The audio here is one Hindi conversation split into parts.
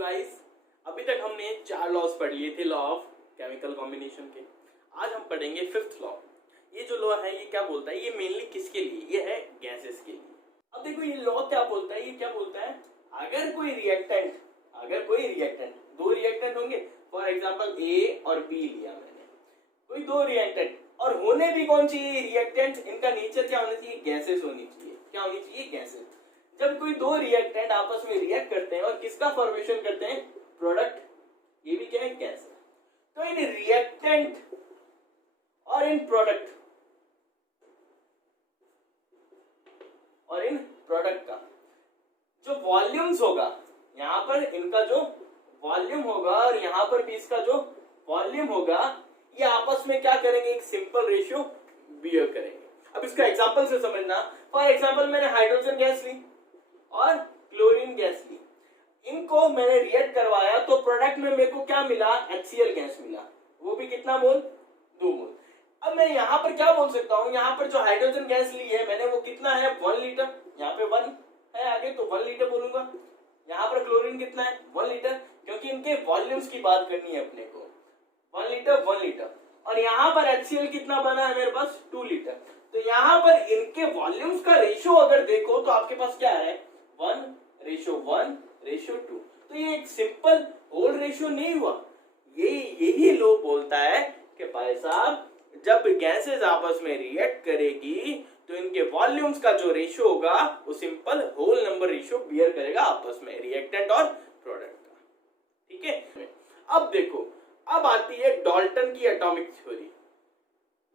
गाइस, अभी तक हमने 4 लॉज पढ़ लिए थे लॉ ऑफ केमिकल कॉम्बिनेशन के। आज हम पढ़ेंगे 5th लॉ। ये जो लॉ है ये क्या बोलता है, ये मेनली किसके लिए, ये है गैसेस के लिए। अब देखो ये लॉ क्या बोलता है, ये क्या बोलता है, अगर कोई रिएक्टेंट दो रिएक्टेंट होंगे, फॉर एग्जांपल ए और बी लिया मैंने, कोई दो रिएक्टेंट और होने भी कौन चाहिए रिएक्टेंट, इनका नेचर क्या होना चाहिए, गैसेस होनी चाहिए। क्या होनी चाहिए, गैसेस। जब कोई दो रिएक्टेंट आपस में रिएक्ट करते हैं और किसका फॉर्मेशन करते हैं, प्रोडक्ट, ये भी क्या है, गैस है। तो इन रिएक्टेंट और इन प्रोडक्ट और इन प्रोडक्ट का जो वॉल्यूम्स होगा, यहां पर इनका जो वॉल्यूम होगा और यहां पर भी इसका जो वॉल्यूम होगा, ये आपस में क्या करेंगे, एक सिंपल रेशियो बिहेव करेंगे। अब इसका एग्जांपल से समझना। फॉर एग्जांपल मैंने हाइड्रोजन गैस ली और क्लोरीन गैस ली, इनको मैंने रिएक्ट करवाया तो प्रोडक्ट में मेरे को क्या मिला, HCl गैस मिला, वो भी कितना मोल, 2 मोल। अब मैं यहाँ पर क्या बोल सकता हूँ, यहाँ पर जो हाइड्रोजन गैस ली है मैंने वो कितना है, 1 लीटर, यहाँ पे 1 है आगे तो 1 लीटर बोलूंगा। यहाँ पर क्लोरीन कितना है, 1 लीटर, क्योंकि इनके वॉल्यूम्स की बात करनी है अपने को, 1 लीटर। और यहाँ पर HCl कितना बना है मेरे पास, 2 लीटर। तो यहाँ पर इनके वॉल्यूम्स का रेशियो अगर देखो तो आपके पास क्या है, 1:1:2। तो ये एक सिंपल होल रेशियो नहीं हुआ। यही लो बोलता है कि भाई साहब जब गैसेस आपस में रिएक्ट करेगी तो इनके वॉल्यूम्स का जो रेशियो होगा वो simple whole number ratio bear करेगा आपस में, रिएक्टेंट और प्रोडक्ट का। ठीक है। अब देखो, अब आती है डाल्टन की एटॉमिक थ्योरी।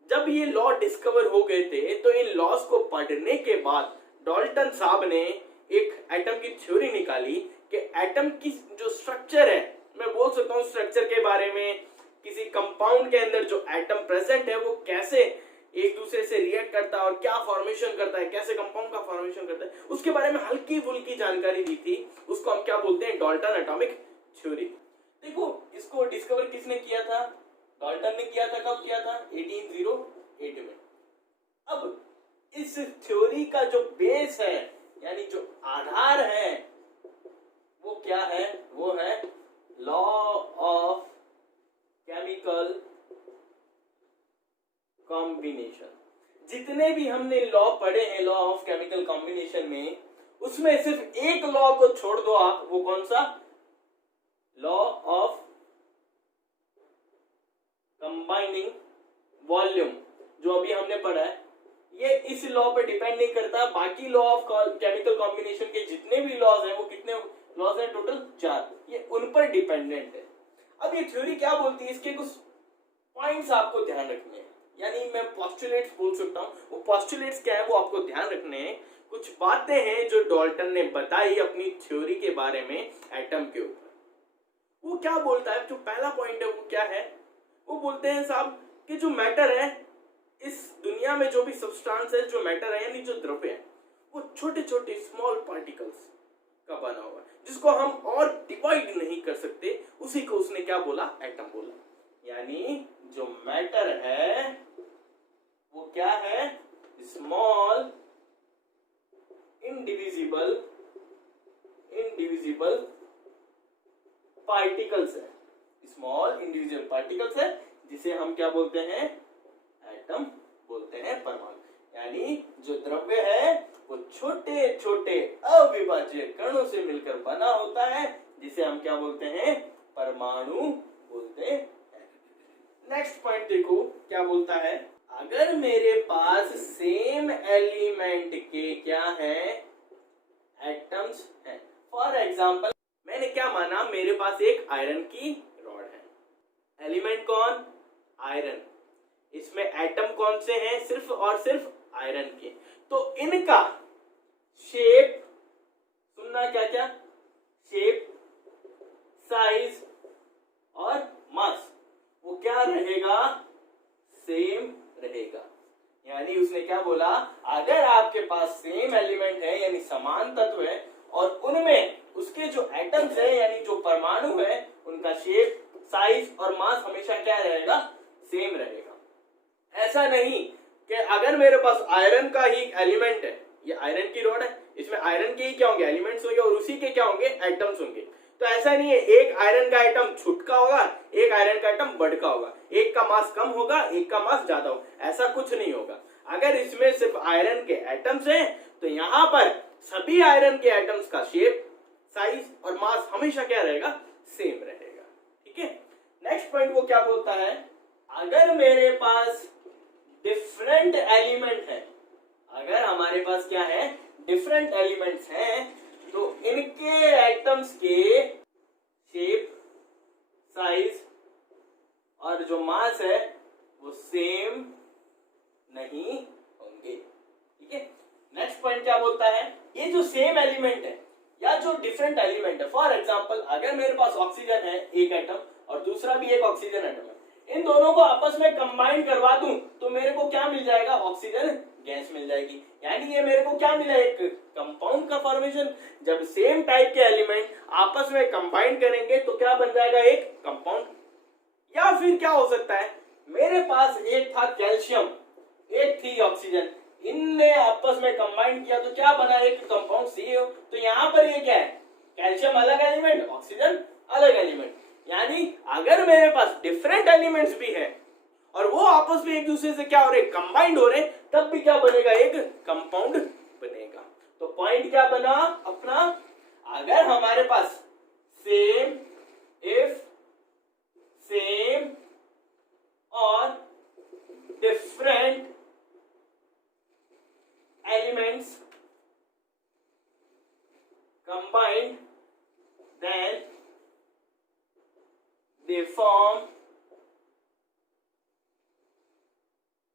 जब ये लॉ डिस्कवर हो गए थे तो इन लॉस को पढ़ने के बाद डाल्टन साहब ने एक एटम की थ्योरी निकाली कि एटम की जो स्ट्रक्चर है, मैं बोल सकता हूँ स्ट्रक्चर के बारे में, किसी कंपाउंड के अंदर जो एटम प्रेजेंट है वो कैसे एक दूसरे से रिएक्ट करता है और क्या फॉर्मेशन करता है, कैसे कंपाउंड का फॉर्मेशन करता है, उसके बारे में हल्की फुल्की जानकारी दी थी। उसको हम क्या बोलते हैं, डाल्टन एटॉमिक थ्योरी। देखो इसको डिस्कवर किसने किया था, डाल्टन ने किया था। कब किया था, 1808 में। अब इस थ्योरी का जो बेस है यानी जो आधार है वो क्या है, वो है लॉ ऑफ केमिकल कॉम्बिनेशन। जितने भी हमने लॉ पढ़े हैं लॉ ऑफ केमिकल कॉम्बिनेशन में, उसमें सिर्फ एक लॉ को छोड़ दो आप, वो कौन सा, लॉ ऑफ कंबाइनिंग वॉल्यूम, जो अभी हमने पढ़ा है, ये इस लॉ पे डिपेंड नहीं करता। बाकी लॉ ऑफ केमिकल कॉम्बिनेशन के जितने भी लॉज हैं, वो कितने लॉज हैं, टोटल 4, ये उन पर डिपेंडेंट है। अब ये थ्योरी क्या बोलती है, इसके कुछ पॉइंट्स आपको ध्यान रखने हैं, यानी मैं पोस्टुलेट्स बोल सकता हूँ। वो पोस्टुलेट्स क्या है वो आपको ध्यान रखने हैं। कुछ बातें हैं जो डाल्टन ने बताई अपनी थ्योरी के बारे में एटम के ऊपर। वो क्या बोलता है, जो पहला पॉइंट है वो क्या है, वो बोलते हैं साहब कि जो मैटर है इस दुनिया में, जो भी सब्सटेंस है, जो मैटर है यानी जो द्रव्य है, वो छोटे छोटे स्मॉल पार्टिकल्स का बना हुआ है, जिसको हम और डिवाइड नहीं कर सकते। उसी को उसने क्या बोला, एटम बोला। यानी जो मैटर है वो क्या है, स्मॉल इनडिविजिबल पार्टिकल्स है, स्मॉल इंडिविजुअल पार्टिकल्स है, जिसे हम क्या बोलते हैं, एटम बोलते हैं, परमाणु। यानी जो द्रव्य है वो छोटे छोटे अविभाज्य कणों से मिलकर बना होता है, जिसे हम क्या बोलते हैं, परमाणु बोलते हैं। नेक्स्ट पॉइंट देखो क्या बोलता है, अगर मेरे पास सेम एलिमेंट के क्या है, एटम्स हैं। फॉर एग्जांपल मैंने क्या माना, मेरे पास एक आयरन की रॉड है, एलिमेंट कौन, आयरन, इसमें एटम कौन से हैं, सिर्फ और सिर्फ आयरन के। तो इनका शेप, सुनना क्या क्या, शेप, साइज और मास, वो क्या रहेगा, सेम रहेगा। यानी उसने क्या बोला, अगर आपके पास सेम एलिमेंट है यानी समान तत्व है और उनमें उसके जो एटम्स है यानी जो परमाणु है, उनका शेप, साइज और मास हमेशा क्या रहेगा, सेम रहेगा। ऐसा नहीं कि अगर मेरे पास आयरन का ही एलिमेंट है, ये आयरन की रॉड है, इसमें आयरन के ही क्या होंगे, एलिमेंट्स होंगे और उसी के क्या होंगे, एटम्स होंगे। तो ऐसा नहीं है एक आयरन का आइटम छुटका होगा, एक आयरन का आइटम बढ़का होगा, एक का मास कम होगा, एक का मास ज्यादा होगा, ऐसा कुछ नहीं होगा। अगर इसमें सिर्फ आयरन के एटम्स हैं तो यहाँ पर सभी आयरन के एटम्स का शेप, साइज और मास हमेशा क्या रहेगा, सेम रहेगा। ठीक है, नेक्स्ट पॉइंट वो क्या बोलता है, अगर मेरे पास डिफरेंट एलिमेंट है, अगर हमारे पास क्या है, डिफरेंट एलिमेंट्स हैं, तो इनके एटम्स के शेप, साइज और जो मास है वो सेम नहीं होंगे। ठीक है, नेक्स्ट पॉइंट क्या बोलता है, ये जो सेम एलिमेंट है या जो डिफरेंट एलिमेंट है, फॉर एग्जांपल अगर मेरे पास ऑक्सीजन है एक एटम और दूसरा भी एक ऑक्सीजन एटम है, इन दोनों को आपस में कंबाइन करवा दूं तो मेरे को क्या मिल जाएगा, ऑक्सीजन गैस मिल जाएगी। यानी ये मेरे को क्या मिला, एक कंपाउंड का फॉर्मेशन। जब सेम टाइप के एलिमेंट आपस में कंबाइन करेंगे तो क्या बन जाएगा, एक कंपाउंड। या फिर क्या हो सकता है, मेरे पास एक था कैल्शियम, एक थी ऑक्सीजन, इनने आपस में कंबाइन किया तो क्या बना, एक कंपाउंड CO। तो यहाँ पर ये क्या है, कैल्शियम अलग एलिमेंट, ऑक्सीजन अलग एलिमेंट। यानी अगर मेरे पास डिफरेंट एलिमेंट्स भी है और वो आपस में एक दूसरे से क्या हो रहे, कंबाइंड हो रहे, तब भी क्या बनेगा, एक कंपाउंड बनेगा। तो पॉइंट क्या बना अपना, अगर हमारे पास सेम, इफ सेम और different elements combined, then they form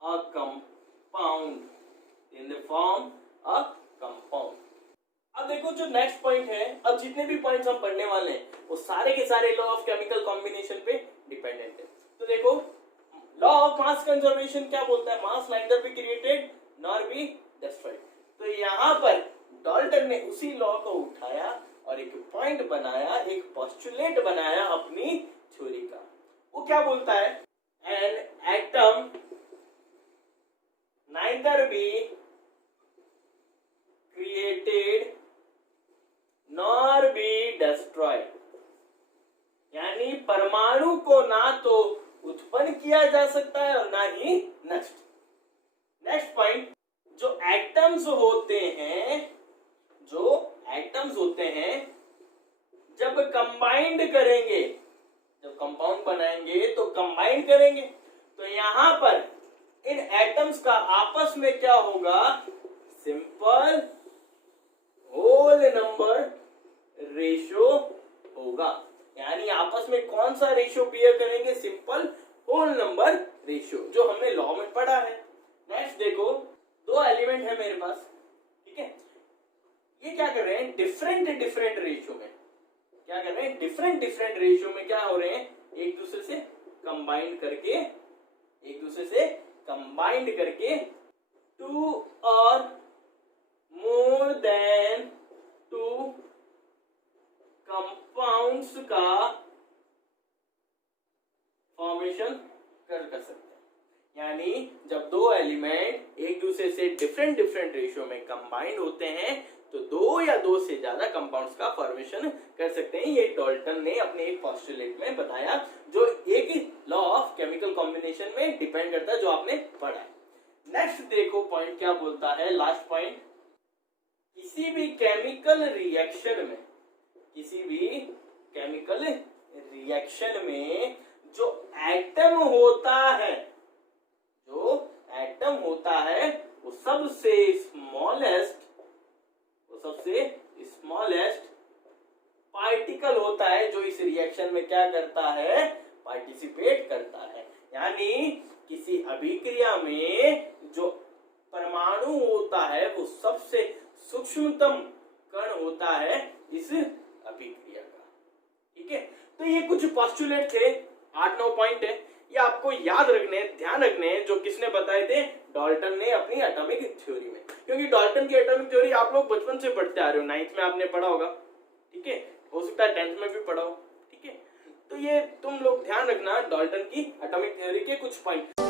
a compound. Then they form a compound. अब देखो जो नेक्स्ट पॉइंट है, अब जितने भी पॉइंट्स हम पढ़ने वाले हैं वो सारे के सारे लॉ ऑफ केमिकल कॉम्बिनेशन पे डिपेंडेंट है। तो देखो लॉ ऑफ मास कंजर्वेशन क्या बोलता है, mass neither be created nor be destroyed. तो यहाँ पर डाल्टन ने उसी लॉ को उठाया और एक पॉइंट बनाया, एक पोस्टुलेट बनाया अपनी थ्योरी का। वो क्या बोलता है, an atom neither be created nor be destroyed. यानी परमाणु को ना तो उत्पन्न किया जा सकता है और ना ही नष्ट। नेक्स्ट पॉइंट, जो एटम्स होते हैं, जो एटम्स होते हैं जब कंबाइंड करेंगे, जब कंपाउंड बनाएंगे तो कंबाइंड करेंगे, तो यहां पर इन एटम्स का आपस में क्या होगा, सिंपल होल नंबर रेशियो होगा। यानी आपस में कौन सा रेशियो बिहेव करेंगे, सिंपल होल नंबर रेशियो, जो हमने लॉ में पढ़ा है। नेक्स्ट देखो, दो एलिमेंट है मेरे पास, ठीक है, ये क्या कर रहे हैं, डिफरेंट डिफरेंट रेशियो में क्या कर रहे हैं, डिफरेंट डिफरेंट रेशियो में क्या हो रहे हैं, एक दूसरे से कंबाइंड करके, एक दूसरे से कंबाइंड करके 2 और मोर देन 2 कंपाउंड्स का फॉर्मेशन कर सकते हैं। यानी जब दो एलिमेंट एक दूसरे से डिफरेंट डिफरेंट रेशियो में कंबाइंड होते हैं तो 2 या 2 से ज्यादा कंपाउंड्स का फॉर्मेशन कर सकते हैं। ये डाल्टन ने अपने एक पोस्टुलेट में बताया, जो एक लॉ ऑफ केमिकल कॉम्बिनेशन में डिपेंड करता है, जो आपने पढ़ा है। नेक्स्ट देखो पॉइंट क्या बोलता है, लास्ट पॉइंट, किसी भी केमिकल रिएक्शन में, किसी भी केमिकल रिएक्शन में जो एटम होता है, जो एटम होता है वो सबसे स्मॉलेस्ट पार्टिकल होता है, जो इस रिएक्शन में क्या करता है, पार्टिसिपेट करता है। यानी किसी अभिक्रिया में जो परमाणु होता है वो सबसे सूक्ष्मतम कण होता है इस अभिक्रिया का। ठीक है, तो ये कुछ पोस्टुलेट थे, 8-9 पॉइंट है, ये आपको याद रखने, ध्यान रखने, जो किसने बताए थे, डाल्टन ने अपनी एटॉमिक थ्योरी में। क्योंकि डाल्टन की एटॉमिक थ्योरी आप लोग बचपन से पढ़ते आ रहे हो, 9th में आपने पढ़ा होगा, ठीक है, हो सकता है 10th में भी पढ़ा हो, ठीक है। तो ये तुम लोग ध्यान रखना डाल्टन की एटॉमिक थ्योरी के कुछ पॉइंट।